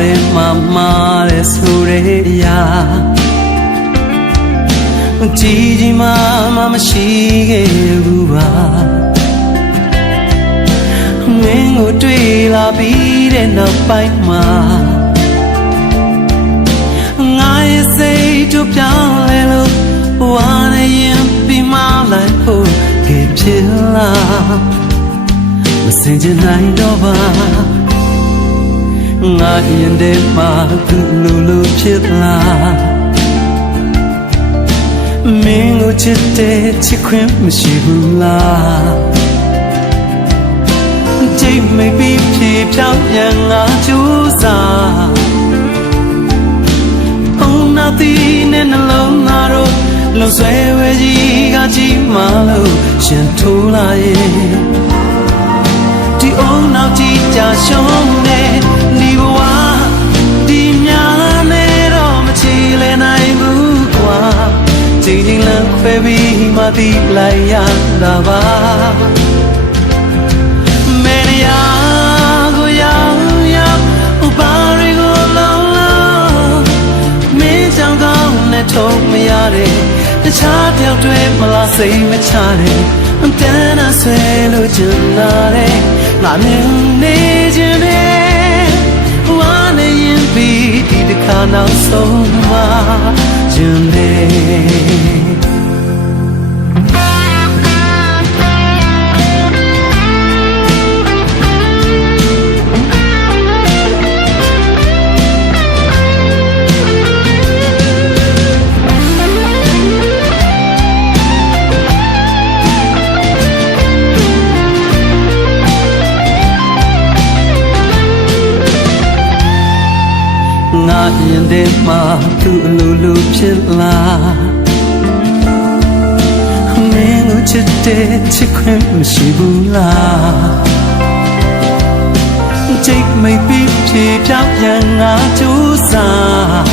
တယ်မတယ်ဆိုရကြီးမှမရှိခဲ့ဘူးပါမင်းကိုတွေ့လာပြီးတဲ့နောက်ပိုင်းမှာငါရဲ့စိတ်တို့ပြောင်းလဲလို့ဝါနေရင်ပြီးမှလိုက်ဖို့ဖြစ်လာမစင်ချင်နိုင်တော့ပါငါရင်ထဲမှာသူလိုဖြစ်လာမင်းကိုချစ်တဲ့ချစ်ခွင့်မရှိဘူးလားကြိတ်မိတ်ပြီးဖြေဖြောင်းပြန်ငါကြိုးစားဘုံနာတီနဲ့နှလုံးသားတို့လုံဆွဲဝဲကြီးကကြီးမှလို့ရှင်ထိုးလာရဲ့ဒီအုံနောက်ကြီးကြာရှုံးနေဒီဘဝဒီများနဲ့တော့မချီလဲနိုင်ဘူးကွာချိန်ချင်းလမ်းခွဲပြီးမှသိလိုက်ရတာပါမေရယာကိုရောက်ဘာတွေကိုလုံးလုံးမင်းကြောင့်ကောင်းနဲ့ထုံးမရတဲ့တခြားတယောက်တွေမလားစိတ်မချတဲ့အတန်းအဆွဲလို့ချင်လာတဲ့ငါမြင်နေခြင်းနဲ့ဝါနေရင်ပြီးဒီတစ်ခါနောက်ဆုံးမှခြင်းနဲ့ငါရင်ထဲမှာသူအလိုဖြစ်လာမင်းကိုချစ်တဲ့ချစ်ခွင့်မရှိဘူးလားကြိတ်မိတ်ပြီးဖြေဖြောင်းပြန်ငါကြိုးစား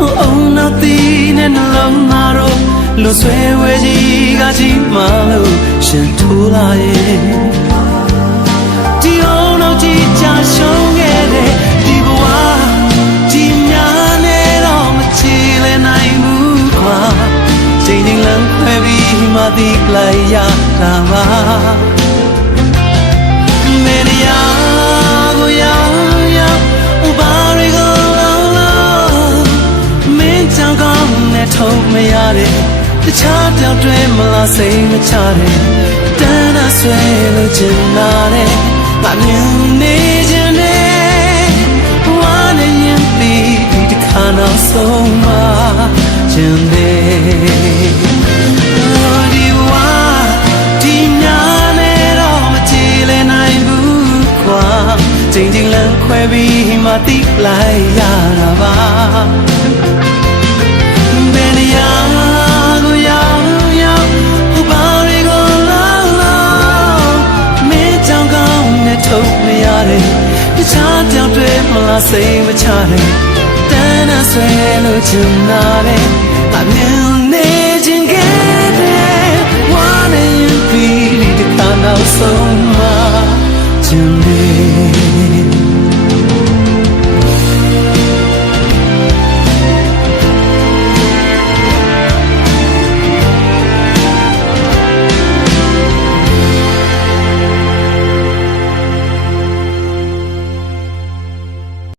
အုံနောက်တီနဲ့နှလုံးသားတို့လွန်ဆွဲဝဲကြီးကကြီးမှလို့ရှင်ထိုးလာရဲ့ဒီအုံနောက်ကြီးကြာရှုံးခဲ့တဲ့မသိလိုက်ရတာပါမေရယာကိုရောက်ဘာတွေကိုလုံးမင်းကြောင့်ကောင်းနဲ့ထုံးမရတဲ့တခြားတယောက်တွေမလားစိတ်မချတဲ့တန်းအဆွဲလို့ချင်လာတဲ့ငါမြင်နေခြင်းနဲ့ဝါနေရင်ပြီးဒီတစ်ခါနောက်ဆုံးမှခြင်းနဲ့ချိန်ချင်းလမ်းခွဲပြီးမှသိလိုက်ရတာပါဘယ်နေရာကိုရောက်ဘာတွေကိုလုံးမင်းကြောင့်ကောင်းနဲ့ထုံးမရတဲ့တခြားကြောင့်တွေမလားစိတ်မချတဲ့တန်းအဆွဲလို့ချင်လာတဲ့